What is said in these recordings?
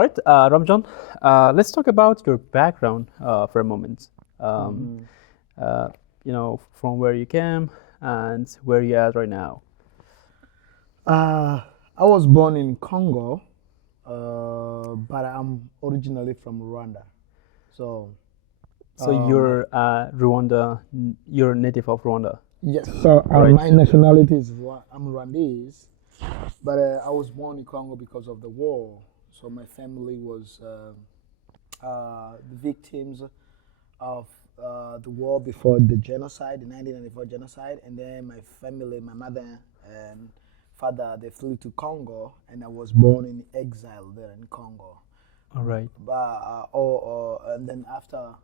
All right, Ramjan, let's talk about your background for a moment. Um, Hmm. from where you came and where you're at right now. I was born in Congo, but I'm originally from Rwanda. So, So my you're Rwanda, you're native of Rwanda, yes, so right? my nationality is I'm Rwandese, but I was born in Congo because of the war. So my family was the victims of the war before the genocide, the 1994 genocide, and then my family, my mother and father, they flew to Congo, and I was born in exile there in Congo. All right, But and then after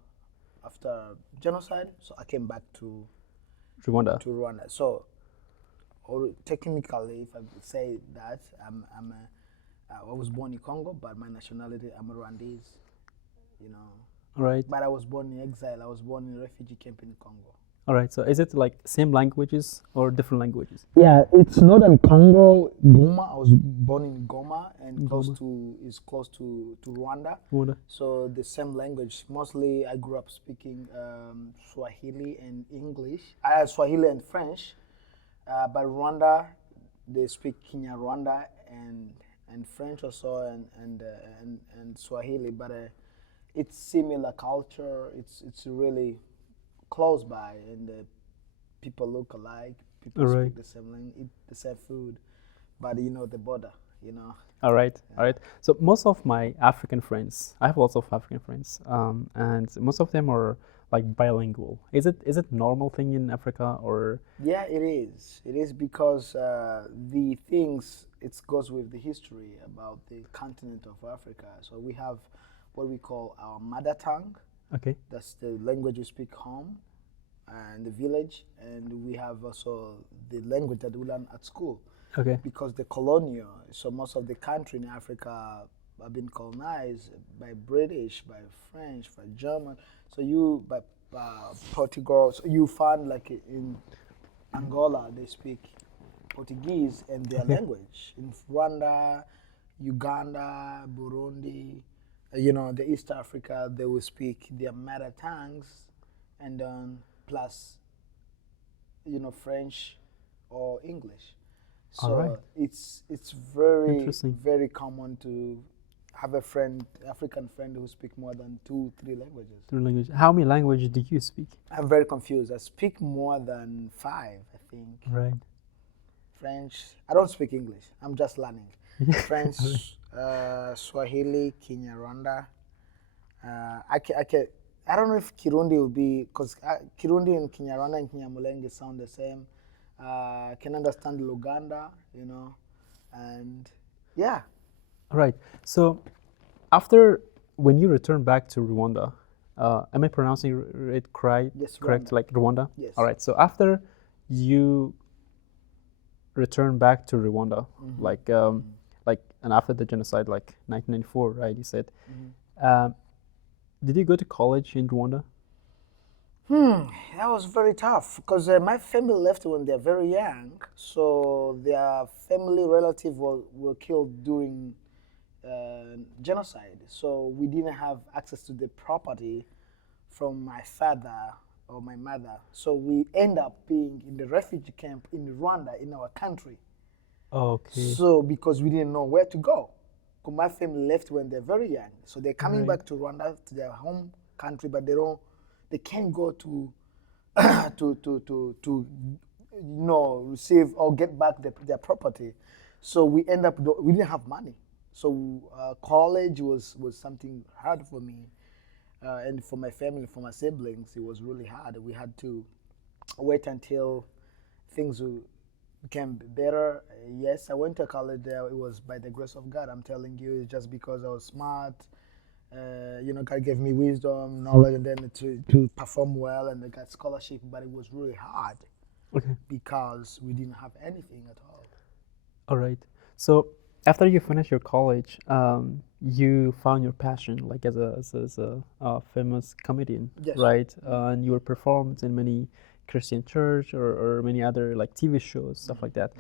genocide, so I came back Rwanda. to Rwanda. So or technically, if I would say that I was born in Congo, but my nationality I'm Rwandese, you know. All right, But I was born in exile. I was born in a refugee camp in Congo. all right. So is it like same languages or different languages? Yeah, it's northern Congo, Goma. I was born in Goma and Goma, close to Rwanda. Rwanda. So the same language. Mostly, I grew up speaking Swahili and English. Swahili and French. But Rwanda, they speak Kinyarwanda and French also and Swahili. But it's similar culture. It's really close by, and people look alike. People All right. speak the same language, eat the same food, but the border. You know. All right, all Yeah. right. So most of my African friends, I have lots of African friends, and most of them are like bilingual. Is it normal thing in Africa or Yeah, it is. It is because the things it goes with the history about the continent of Africa. So we have what we call our mother tongue. okay? That's the language we speak home and the village, and we have also the language that we learn at school. Okay. Because the colonial, so most of the country in Africa have been colonized by British, by French, by German. So by Portugal. So you find like in Angola they speak Portuguese and their Okay. language. In Rwanda, Uganda, Burundi, the East Africa, they will speak their mother tongues, and plus French or English. All right. So it's very Interesting. very common to have a friend, African friend, who speak more than two, three languages. Three language. How many languages do you speak? I'm very confused. I speak more than five, I think. Right. French. I don't speak English. I'm just learning. All right. French, Swahili, Kinyarwanda. I don't know if Kirundi will be, because Kirundi and Kinyarwanda and Kinyamulenge sound the same. I can understand Luganda, and yeah. All right. So after when you return back to Rwanda, am I pronouncing it correct? Yes, Correct, Rwanda. like Rwanda. Yes. All right. So after you return back to Rwanda, and after the genocide, like 1994, right? You said. Um, did you go to college in Rwanda? That was very tough because my family left when they're very young, so their family relative were killed during genocide. So we didn't have access to the property from my father or my mother. So we end up being in the refugee camp in Rwanda, in our country. Okay. So because we didn't know where to go, 'cause my family left when they're very young, so they're coming Right. back to Rwanda, to their home country, but they can't go to to receive or get back their property. So we end up we didn't have money, so college was something hard for me, and for my family, for my siblings, it was really hard. We had to wait until things became better. Yes, I went to college there. It was by the grace of God. I'm telling you, it's just because I was smart. God gave me wisdom, knowledge, and then to perform well, and I got scholarship. But it was really hard Okay. because we didn't have anything at all. All right. So after you finish your college, you found your passion, like as a famous comedian, Yes. right? And you were performed in many Christian church or many other like TV shows, stuff like that.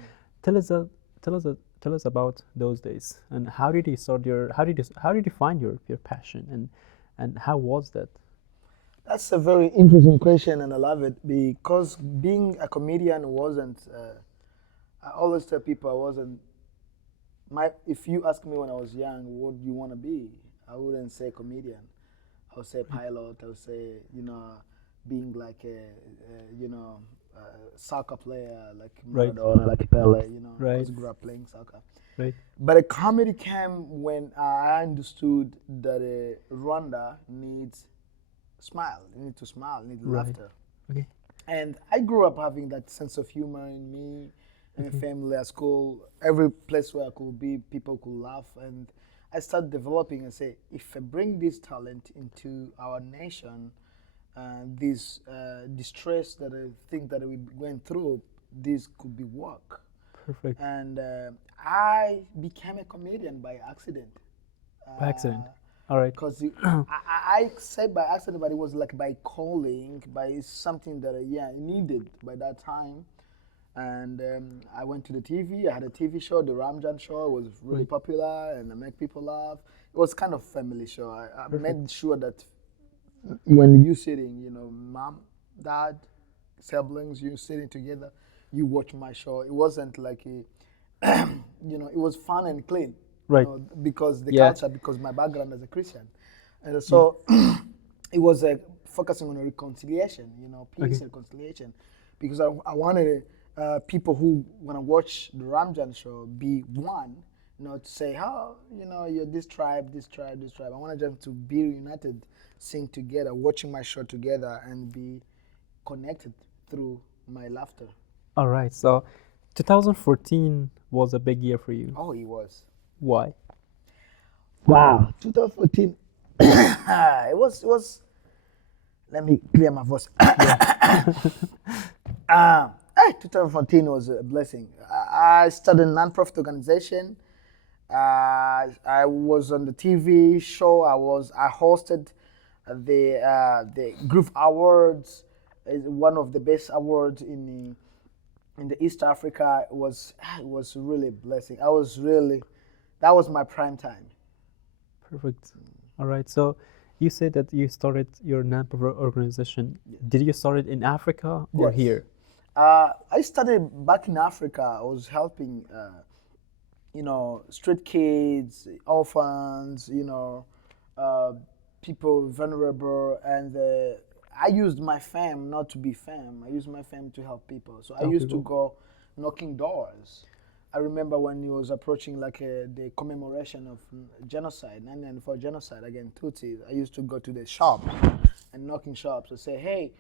Tell us a, tell us a, tell us about those days and how did you start your how did you find your passion and how was that? That's a very interesting question, and I love it because being a comedian wasn't. I always tell people I wasn't. If you ask me when I was young, what do you want to be? I wouldn't say comedian. I would say pilot. I would say being like a soccer player, like Right. Maradona, like Pele. I Right. was grew up playing soccer. Right. But a comedy came when I understood that Rwanda needs smile. You need to smile. You need Right. laughter. Okay. And I grew up having that sense of humor in me and Okay. family at school. Every place where I could be, people could laugh. And I started developing and say, if I bring this talent into our nation, this distress that I think that we went through, this could be work. Perfect. And I became a comedian by accident. By accident. All right. Because I said by accident, but it was like by calling, by something that I needed by that time. And I went to the TV. I had a TV show, the Ramjaane show. It was really Right. popular, and I make people laugh. It was kind of family show. I made sure that when you sitting, mom, dad, siblings, you sitting together, you watch my show. It wasn't like it was fun and clean. Right. Because the Yeah. culture, because my background as a Christian, and so it was focusing on reconciliation, peace and reconciliation, because I wanted people who want to watch the Ramjan show be one, to say, oh, you're this tribe, this tribe, this tribe. I wanted them to be united, sing together, watching my show together, and be connected through my laughter. All right. So 2014 was a big year for you. Oh, it was. Why? Wow, 2014. It was. Let me clear my voice. 2014 was a blessing. I started a non-profit organization. I was on the TV show. I hosted the Groove Awards. It's one of the best awards in the East Africa. It was really a blessing. That was my prime time. Perfect. All right. So you said that you started your non-profit organization. Did you start it in Africa or Yes. here? I started back in Africa. I was helping, street kids, orphans, people vulnerable, and I used my fame not to be fame. I used my fame to help people. So I Help used to people. go knocking doors. I remember when it was approaching like the commemoration of genocide, 1994 genocide against Tutsis. I used to go to the shops and knocking shops and say, hey,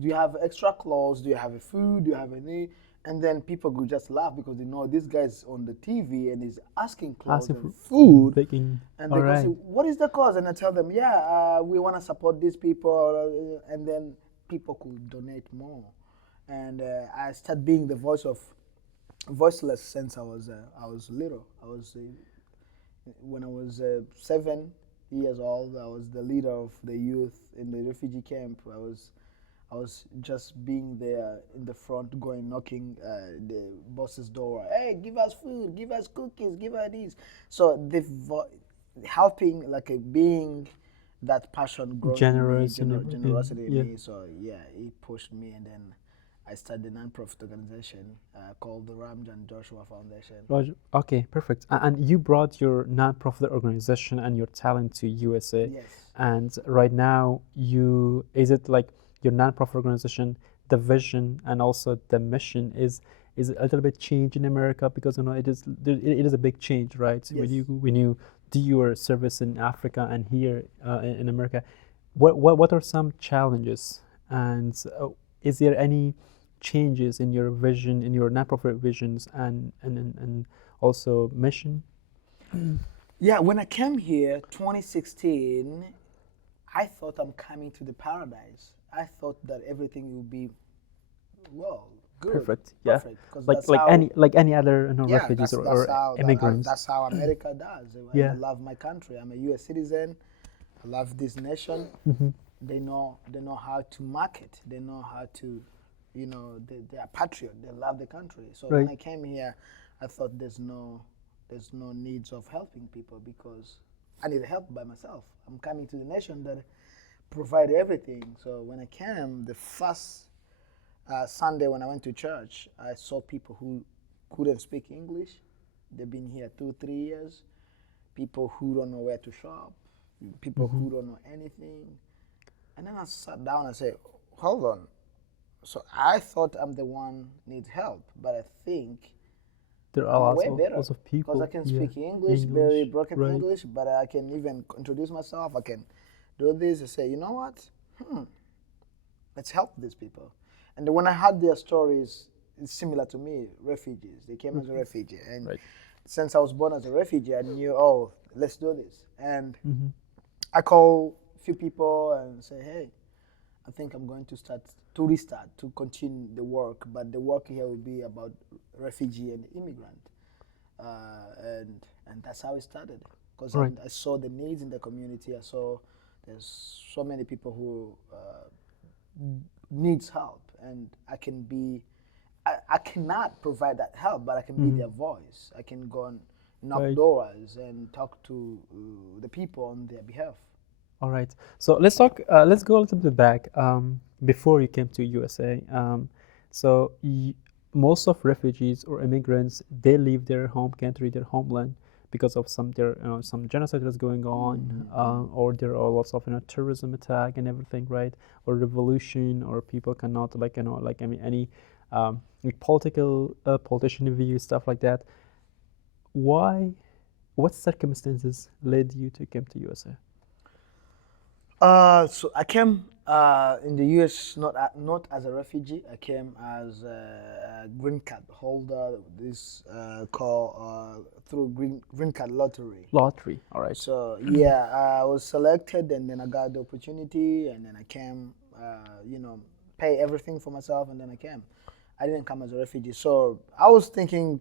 do you have extra clothes? Do you have a food? Do you have any? And then people could just laugh because they know this guy's on the TV and he's asking clothes Asking and for food. baking. And All they go say, right. what is the cause? And I tell them, yeah, we want to support these people. And then people could donate more. And I started being the voiceless since I was little. When I was 7 years old, I was the leader of the youth in the refugee camp. I was just being there in the front, going knocking the boss's door. Hey, give us food, give us cookies, give us this. So helping, like being that passion growing Generous in and me, everything. generosity in Yeah. me. So yeah, it pushed me, and then I started a non-profit organization called the Ramjaane Joshua Foundation. Roger. Okay, perfect. And you brought your non-profit organization and your talent to USA. Yes. And right now, is it like your non-profit organization, the vision and also the mission is a little bit changed in America because it is a big change, right? Yes. When you do your service in Africa and here in America, what are some challenges and is there any changes in your vision, in your non-profit visions and also mission? Yeah, when I came here, 2016, I thought I'm coming to the paradise. I thought that everything would be well, good, Perfect. Yeah. perfect, because Like that's how. like any other Yeah, refugees that's or how immigrants. that's how America does. And Yeah. I love my country. I'm a U.S. citizen. I love this nation. Mm-hmm. They know how to market. They know how to, they are patriot. They love the country. So Right. when I came here, I thought there's no there's no needs of helping people because I need help by myself. I'm coming to the nation that provide everything. So when I came, the first Sunday when I went to church, I saw people who couldn't speak English. They've been here 2, 3 years. People who don't know where to shop. People who don't know anything. And then I sat down and said, hold on. So I thought I'm the one needs help, but I think There I'm are way lots better of people. because I can Yeah. speak English, very broken right. English, but I can even introduce myself. I can do this and say, you know what? Let's help these people. And when I heard their stories, it's similar to me, refugees. They came as a refugee. And Right. since I was born as a refugee, I knew, oh, let's do this. And Mm-hmm. I call a few people and say, hey, I think I'm going to restart, to continue the work, but the work here will be about refugee and immigrant. And that's how it started. Because Right. I saw the needs in the community. I saw there's so many people who needs help, and I cannot provide that help, but I can be their voice. I can go and knock Right. doors and talk to the people on their behalf. All right. So let's talk. Let's go a little bit back. Before you came to USA, so most of refugees or immigrants, they leave their home country, their homeland, because of some genocide that's going on, or there are lots of terrorism attack and everything, right? Or revolution, or people cannot any like politician view stuff like that. Why? What circumstances led you to come to USA? So I came in the U.S. not as a refugee. I came as a green card holder. This called through green card lottery. Lottery. All right. So yeah, I was selected, and then I got the opportunity, and then I came. Pay everything for myself, and then I came. I didn't come as a refugee, so I was thinking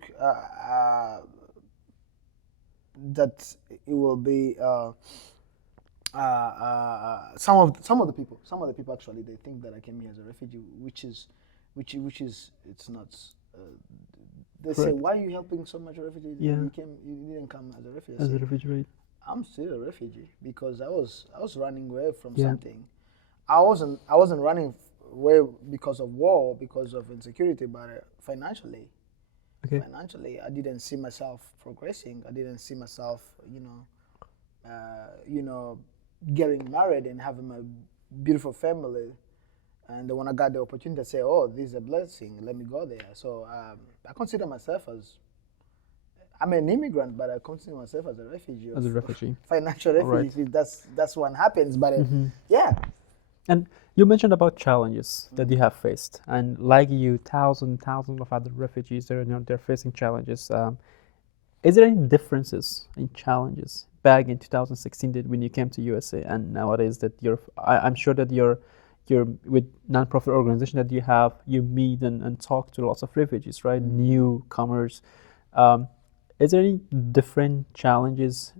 that it will be. Some of the people actually, they think that I came here as a refugee, which is it's not. They say, Correct. why are you helping so much refugees? Yeah. You didn't come as a refugee. I As a say, refugee, right? I'm still a refugee because I was running away from Yeah. something. I wasn't running away because of war, because of insecurity, but financially. Okay. Financially, I didn't see myself progressing. I didn't see myself, getting married and having a beautiful family. And when I got the opportunity to say, "Oh, this is a blessing. Let me go there." So I consider myself as I'm an immigrant, but I consider myself as a refugee. As a refugee. Financial All right. refugee. That's what happens. But yeah. And you mentioned about challenges that you have faced, and like you, thousands of other refugees, they're facing challenges. Is there any differences in challenges back in 2016 that when you came to USA and nowadays that I'm sure that you're with nonprofit organization that you meet and talk to lots of refugees, right? Newcomers. Is there any different challenges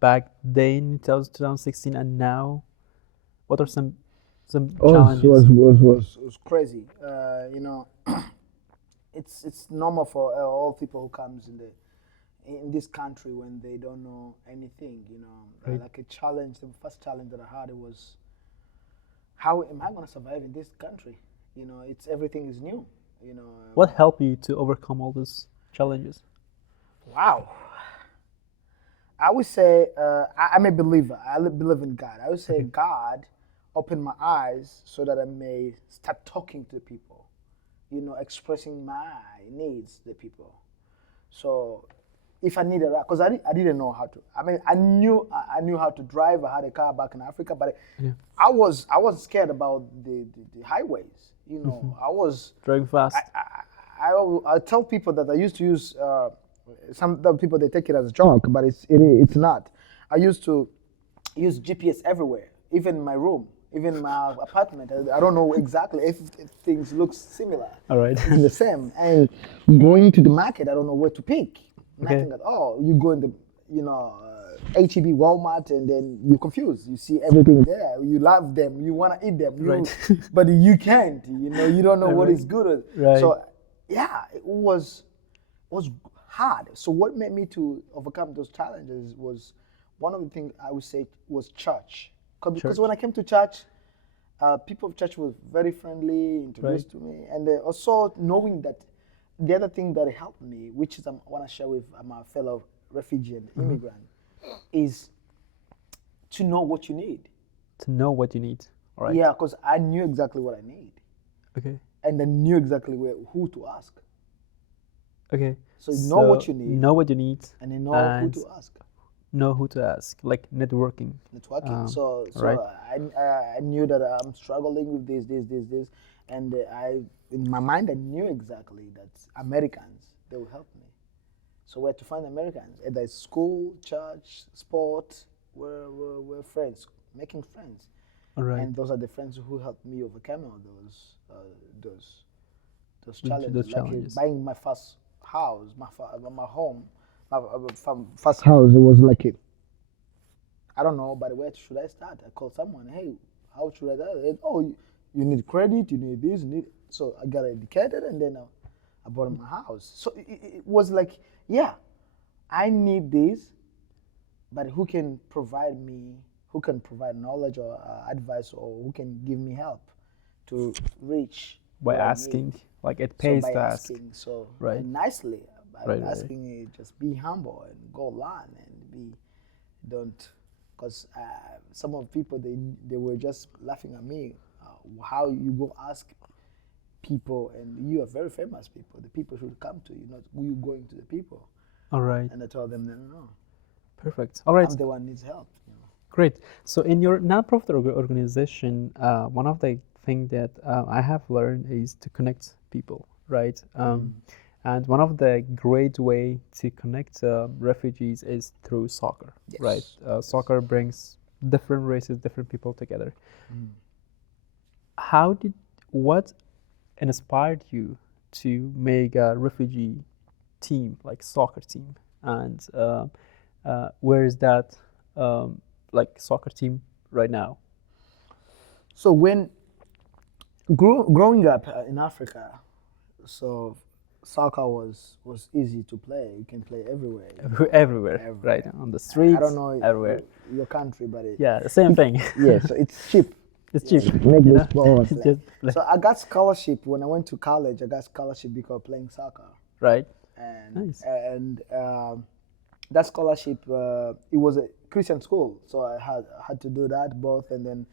back then in 2016 and now? What are some challenges? Was crazy. It's normal for all people who comes in this country when they don't know anything. Right. Like a challenge. The first challenge that I had was, how am I going to survive in this country? Everything is new. What helped you to overcome all these challenges? Wow. I would say I'm a believer. I believe in God. I would say God opened my eyes so that I may start talking to people, expressing my needs to the people. So if I needed that, because I didn't know how to. I mean, I knew how to drive. I had a car back in Africa, but I was scared about the highways. I was Driving fast. I tell people that I used to use. Some people, they take it as a joke, but it's not. I used to use GPS everywhere, even in my room, even in my apartment. I don't know exactly if things look similar. All right. It's the same. And going to the market, I don't know where to pick. Okay. Nothing at all. You go in the HEB, Walmart, and then you're confused. You see everything there. You love them. You want to eat them. Right. But you can't. You don't know what Right. is good. Right. So yeah, it was hard. So what made me to overcome those challenges was one of the things I would say was church. Because Church. when I came to church, people of church were very friendly, introduced to me, and also knowing that the other thing that helped me, which is I want to share with my fellow refugee and immigrant, is to know what you need. To know what you need. All right. Yeah, because I knew exactly what I need, Okay. and I knew exactly who to ask. Okay. So you know what you need, Know what you need, and you know who and to ask. know who to ask. Like networking. Networking. So right. I knew that I'm struggling with this, and in my mind I knew exactly that Americans, they will help me. So where to find Americans? Either it's school, church, sport, we're friends, making friends. All right. And those are the friends who helped me overcome all those challenges. Those Like challenges. buying my first house, my home, my first house. It was like I don't know, but where should I start? I called someone. Hey, how should I start? Oh, you need credit. You need this. You need. So I got educated, and then I bought my house. So it was like, yeah, I need this, but who can provide me? Who can provide knowledge or advice, or who can give me help to reach By what I asking, need? like it So pays by to ask. asking, so Right. and nicely, by Right, right. asking you, just be humble and go learn and don't, because some of people they were just laughing at me. How you go ask people, and you are very famous people. The people should come to you, not you going to the people. All right. And I told them, no, Perfect. All right. I'm the one needs help. Great. So in your nonprofit organization, one of the things that I have learned is to connect people, right? And one of the great way to connect refugees is through soccer, Yes. right? Soccer brings different races, different people together. What inspired you to make a refugee team, like soccer team? And where is that like soccer team right now? So when growing up in Africa, so soccer was easy to play. You can play everywhere. Everywhere, right? On the streets, I don't know everywhere. your country, but Yeah, the same thing. yeah, so it's cheap. It's cheap. Make you this know? ball It's play. just play. So I got scholarship when I went to college. I got scholarship because of playing soccer, Right. and Nice. that scholarship it was a Christian school, so I had to do that both, and then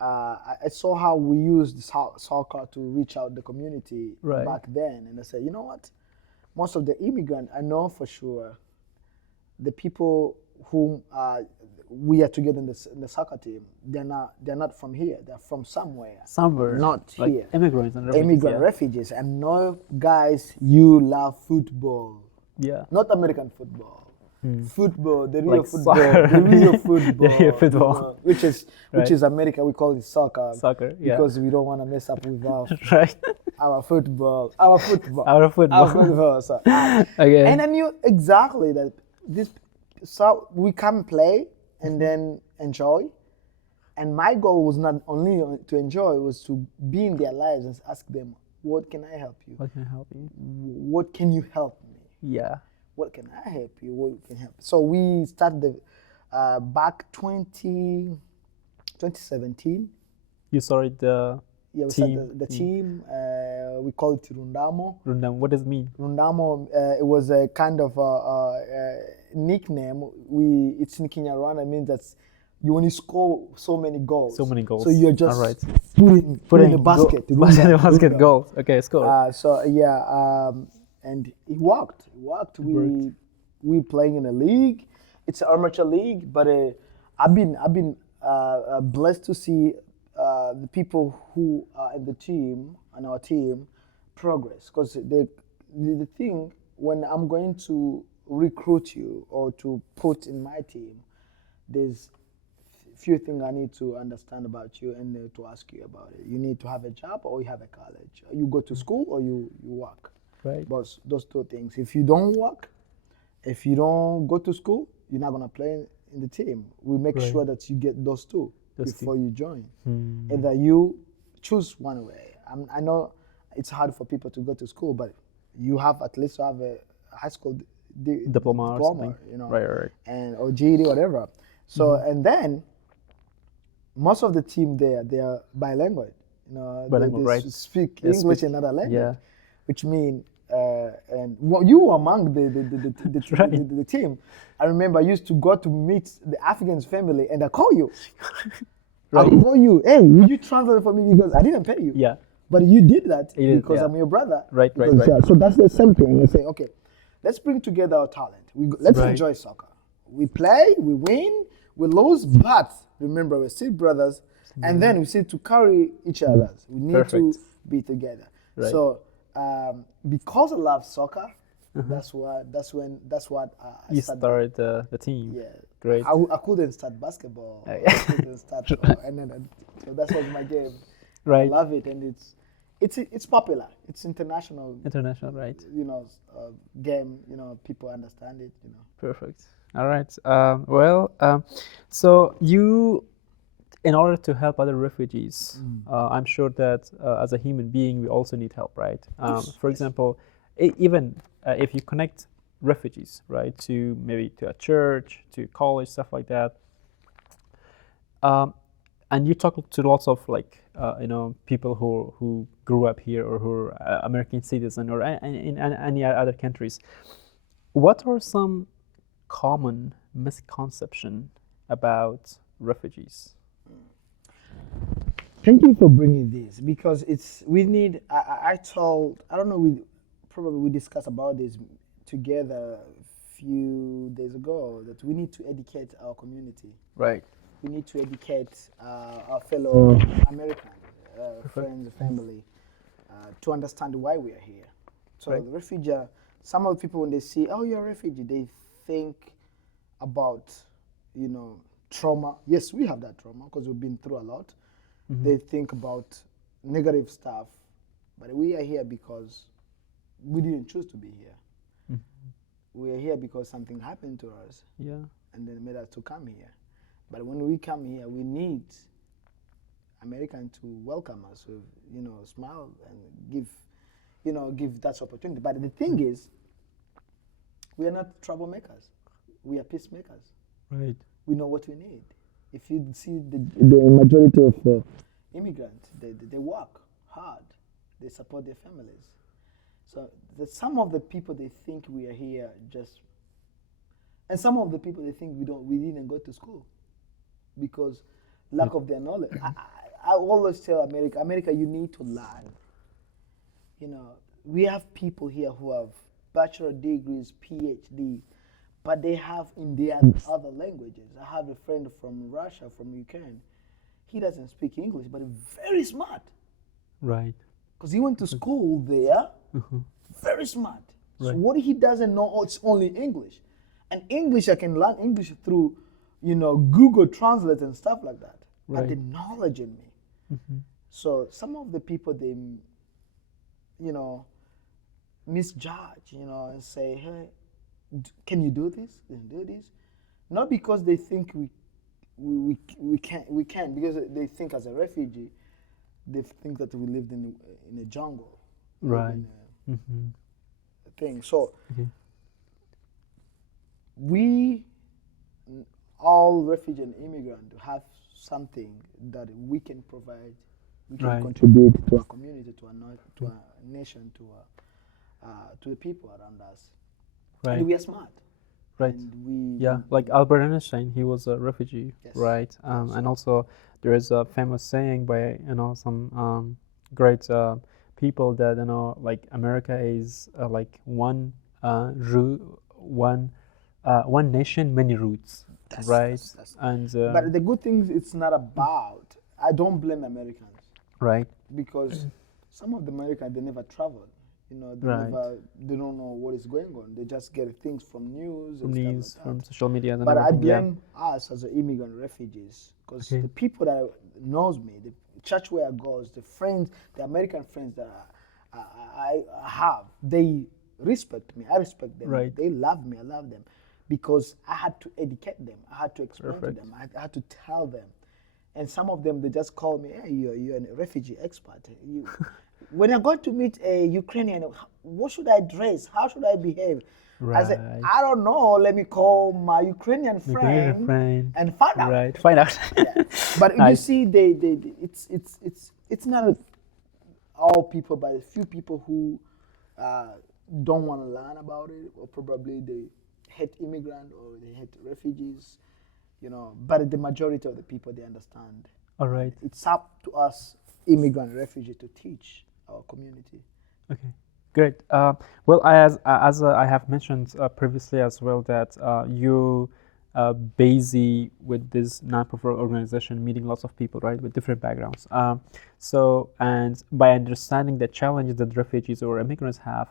I saw how we used soccer to reach out the community Right. back then, and I said, you know what, most of the immigrant I know for sure, the people whom we are together in the soccer team, they're not from here. They're from somewhere. Somewhere. Not like here. Immigrants and refugees. Immigrant refugees. And no, guys, you love football. Yeah. Not American football. Football, the real Like football, soccer. the real football, The real football. you know, which Right. is America. We call it soccer. Soccer, yeah. Because we don't want to mess up with Right. our football. Our football. Our football. Our football. So, Okay. and I knew exactly that this. So we come play and then enjoy. And my goal was not only to enjoy; it was to be in their lives and ask them, "What can I help you? What can I help you? What can you help me? Yeah. What can I help you? What can help?" So we started back 2017. You started the Yeah, we team. started the team. We call it Rundamo. Rundam. What does it mean? Rundamo. It was a kind of nickname. It's in Kinyarwanda. Means that you only score so many goals. So many goals. So you're just All right. putting the basket. Basket, the basket goals. Okay, score. So yeah, and it worked. It worked. We playing in a league. It's an amateur league, but I've been blessed to see the people who are in the team, on our team, progress. Because the thing, when I'm going to recruit you or to put in my team, there's few things I need to understand about you and to ask you about it. You need to have a job or you have a college. You go to school or you work. Right. But those two things. If you don't work, if you don't go to school, you're not gonna play in the team. We make Right. sure that you get those two Those before you join. Hmm. Either you choose one way. I know it's hard for people to go to school, but you have at least to have a high school Diploma or something. you know, Right. and or GED, whatever. So and then most of the team there, they are bilingual. You know, Bilingual, right? speak They English speak- and another language, yeah. which mean and you were among Right. the team. I remember I used to go to meet the Africans family, and I call you. Right. I'll call you. Hey, would you translate for me because I didn't pay you? Yeah. But you did that You did, because yeah. I'm your brother. Right. Because, yeah, so that's the same thing. You say, okay, let's bring together our talent. Let's Right. enjoy soccer. We play, we win, we lose, but remember we're still brothers, and then we still to carry each other. We need to Perfect. be together. Right. So because I love soccer, that's what I You started. started the team. Yeah. Great. I couldn't start basketball. I couldn't start, and then so that was my game. I Right. love it, and it's popular. It's international. International, right? You know, game. You know, people understand it. You know. Perfect. All right. So you, in order to help other refugees, I'm sure that as a human being, we also need help, right? For example, even if you connect refugees, right, to maybe to a church, to college, stuff like that, and you talk to lots of like people who grew up here or who are American citizen or in any other countries. What are some common misconception about refugees? Thank you for bringing this because we need. I told I don't know we discussed about this together a few days ago that we need to educate our community. Right. We need to educate our fellow American friends, family, to understand why we are here. So Right. the refugee, some of the people when they see, oh, you're a refugee, they think about, trauma. Yes, we have that trauma because we've been through a lot. They think about negative stuff, but we are here because we didn't choose to be here. We are here because something happened to us, Yeah. and then made us to come here. But when we come here, we need American to welcome us with, smile and give that opportunity. But the thing is, we are not troublemakers. We are peacemakers. Right. We know what we need. If you see the majority of immigrants, they work hard. They support their families. So some of the people, they think we are here just, and some of the people, they think we didn't go to school because lack of their knowledge. I always tell America, you need to learn. We have people here who have bachelor degrees, PhD, but they have in their other languages. I have a friend from Russia, from Ukraine. He doesn't speak English, but he's very smart Right. because he went to school there. Very smart. So Right. what he doesn't know, it's only English. And English, I can learn English through, Google Translate and stuff like that. But the Right. knowledge in me. So some of the people, they, misjudge, and say, hey, can you do this? Can you do this? Not because they think we can't, because they think as a refugee, they think that we lived in a jungle. Right. In a thing. So Okay. we, all refugee and immigrant, have something that we can provide. We can Right. contribute to our community, to our nation, to the people around us. Right. And we are smart. Right. And Yeah, like Albert Einstein, he was a refugee, Yes. right? And also there is a famous saying by some great people that like America is like one nation, many roots, right? that's- And But the good thing is it's not about. I don't blame Americans right, because some of the Americans, they never traveled. Right. They don't know what is going on. They just get things from news from and news, stuff like from that. social media, and But I everything. Yeah. blame us as immigrant refugees because Okay. the people that knows me, the church where I goes, the friends, the American friends that I have, they respect me. I respect them. Right. They love me. I love them because I had to educate them. I had to explain Perfect. to them. I had to tell them. And some of them, they just call me, hey, you're a refugee expert. when I got to meet a Ukrainian, what should I dress? How should I behave? I said, Right. I don't know. Let me call my Ukrainian Migrated friend friend. and find out. Right. Find out. Yeah. But you Nice. see, it's not all people, but a few people who uh, don't want to learn about it, or probably they hate immigrant or they hate refugees, But the majority of the people they understand. All And right. it's up to us, immigrant and refugee, to teach our community. Okay, great. Well, as I have mentioned previously as well, that you busy with this non-profit organization, meeting lots of people, right, with different backgrounds. So, and by understanding the challenges that refugees or immigrants have,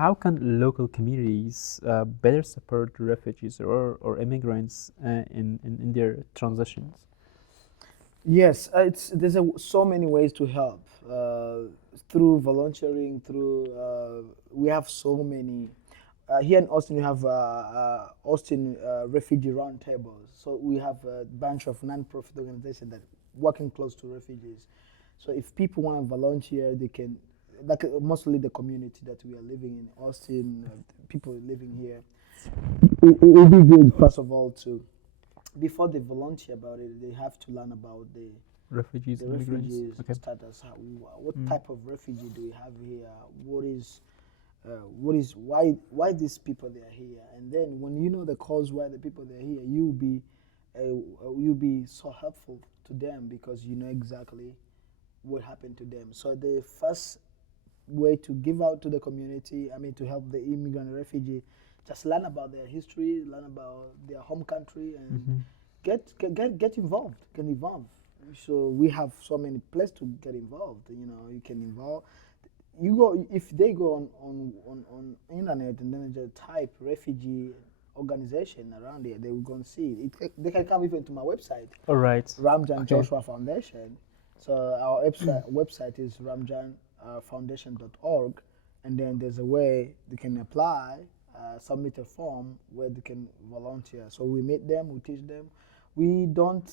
how can local communities better support refugees or immigrants in their transitions? Yes, so many ways to help through volunteering. We have so many. Here in Austin, we have Austin Refugee Roundtables. So we have a bunch of non-profit organizations that working close to refugees. So if people want to volunteer, they can. Like mostly the community that we are living in Austin, people living here. It would be good first of all to before they volunteer about it, they have to learn about Refugees, the immigrants. refugees Okay. status. What type of refugee do we have here? Why these people they are here? And then when you know the cause why the people they are here, you'll be so helpful to them because you know exactly what happened to them. So the first way to give out to the community, I mean to help the immigrant and refugee, just learn about their history, learn about their home country, and get involved, get involved. So we have so many places to get involved. You can involve. You go if they go on internet and then just type refugee organization around here, they will go and see it. They can come even to my website, All right. Ramjaane Okay. Joshua Foundation. So our website is ramjanefoundation.org, and then there's a way they can apply, submit a form where they can volunteer. So we meet them, we teach them. We don't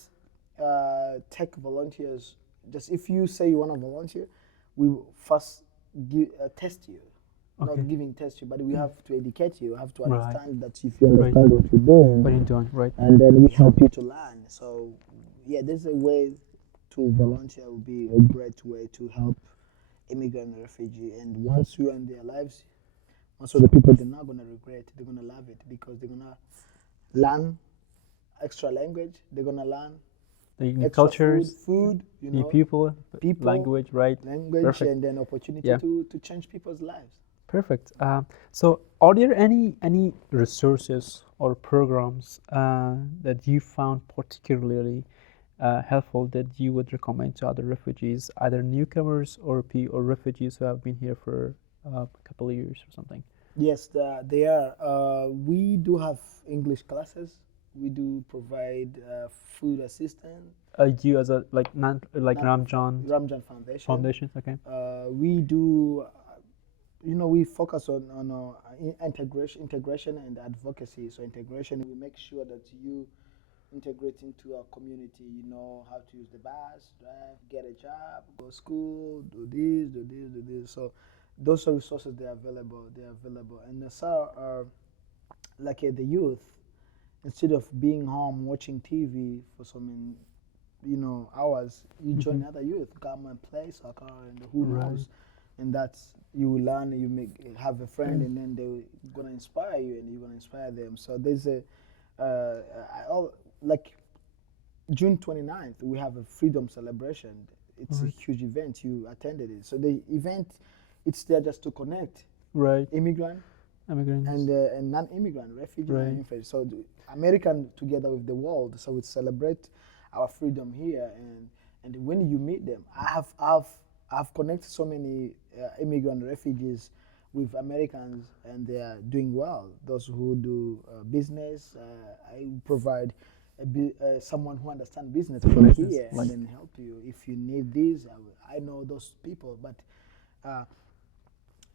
take volunteers. Just if you say you want to volunteer, we first test you. Okay. Not giving test you, but we have to educate you. We have to Right. understand that if you understand what you're doing, What are you doing? Right. and then we help you to learn. So, yeah, there's a way to volunteer would be a great way to help immigrant and refugee. And once you are in their lives, also the people they're not gonna regret. They're gonna love it because they're gonna learn extra language. They're gonna learn The new extra cultures, food, new people, language, right? language, Perfect. and then opportunity Yeah. to change people's lives. Perfect. So, are there any resources or programs that you found particularly helpful that you would recommend to other refugees, either newcomers or refugees who have been here for a couple of years or something? Yes, they are. We do have English classes. We do provide food assistance. You as a like Ramjaane Ramjaane Foundation. Foundations, okay? We do. We focus on integration and advocacy. So integration, we make sure that you integrate into our community. You know how to use the bus, drive, get a job, go to school, do this, do this, do this. So those are resources they are available. They are available. And so, the youth, instead of being home watching TV for some hours, you join other youth, come and play soccer, and who knows, and that's you will learn. You have a friend, and then they're gonna inspire you, and you're gonna inspire them. So there's like June 29th, we have a freedom celebration. It's a huge event. You attended it. So the event, it's there just to connect Right. immigrants and non-immigrant, refugee, Right. and infant. So American together with the world. So we celebrate our freedom here, and when you meet them, I've connected so many immigrant refugees with Americans, and they are doing well. Those who do business, I provide someone who understands business from here, and then help you if you need this. I know those people, but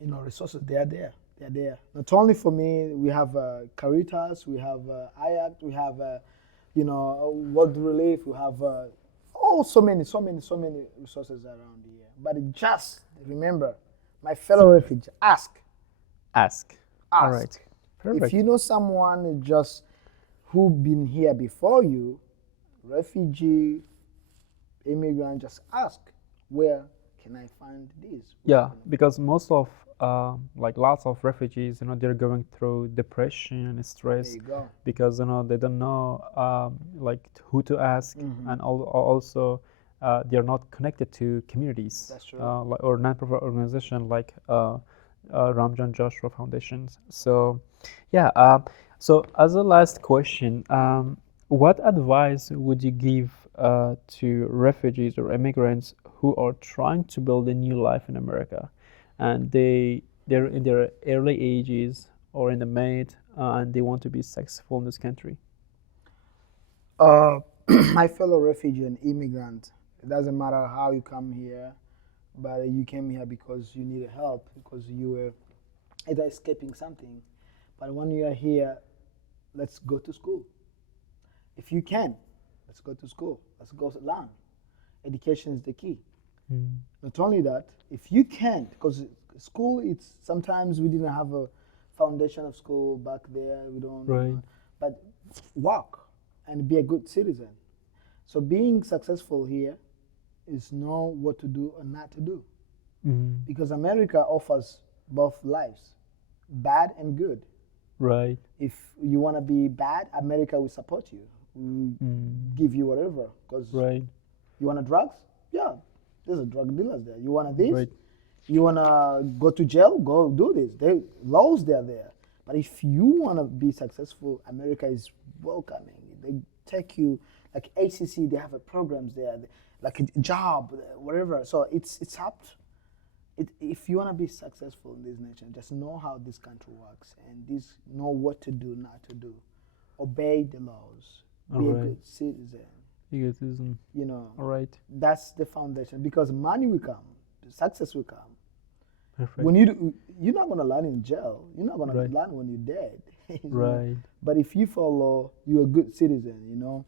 resources they are there. They are there. Not only for me, we have Caritas, we have IACT, we have World Relief, we have so many resources around here. But Remember, my fellow refugee, ask. Ask. All Ask. right. Perfect. If you know someone just who been here before you, refugee, immigrant, just ask, where can I find this? Yeah, because most of like lots of refugees, they're going through depression, There stress, you go. because they don't know like who to ask, and also they're not connected to communities, That's true. or non-profit organization like Ramjan Joshua Foundations. So yeah, so as a last question, what advice would you give to refugees or immigrants who are trying to build a new life in America, and they're in their early ages or in the mid, and they want to be successful in this country? Uh, my fellow refugee and immigrant, it doesn't matter how you come here, but you came here because you needed help, because you were either escaping something. But when you are here, let's go to school. If you can, let's go to school. Let's go learn. Education is the key. Mm. Not only that, if you can't, because school, it's sometimes we didn't have a foundation of school back there. We don't, Right. but work and be a good citizen. So being successful here is know what to do and not to do, Mm. because America offers both lives, bad and good. Right. If you want to be bad, America will support you, will Mm. give you whatever. Because Right. you want drugs? Yeah, there's a drug dealers there. You want this? Right. You want to go to jail? Go do this. They laws they're there. But if you want to be successful, America is welcoming. They take you like ACC. They have a programs there, like a job, whatever. So it's up. If you want to be successful in this nation, just know how this country works and know what to do, not to do. Obey the laws. Be a Alright. good citizen. Egotism. You know, All right. that's the foundation, because money will come, success will come. Perfect. When you're not gonna learn in jail. You're not gonna Right. learn when you're dead. you know. Right. But if you follow, you're a good citizen.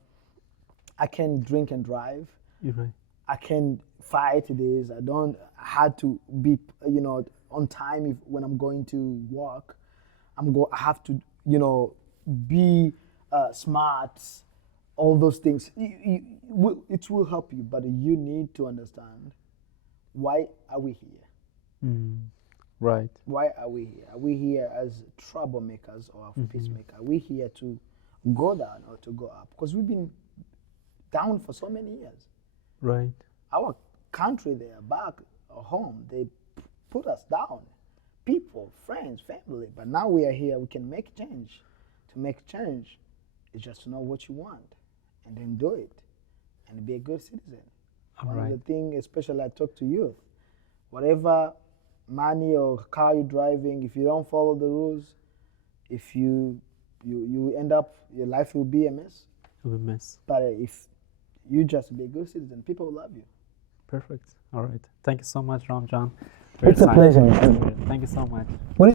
I can drink and drive. You're right. I can fight this. I don't had to be on time when I'm going to work. I have to be smart. All those things. It will help you, but you need to understand, why are we here? Mm. Right. Why are we here? Are we here as troublemakers or peacemakers? Are we here to go down or to go up? Because we've been down for so many years. Right. Our country there, back home, they put us down. People, friends, family. But now we are here, we can make change. To make change is just to know what you want and then do it and be a good citizen. All One right. of the things, especially I talk to youth, whatever money or car you're driving, if you don't follow the rules, if you end up, your life will be a mess. It was a mess. But if you just be a good citizen, people will love you. Perfect. All right. Thank you so much, Ramjan. It's a pleasure. Thank you so much. What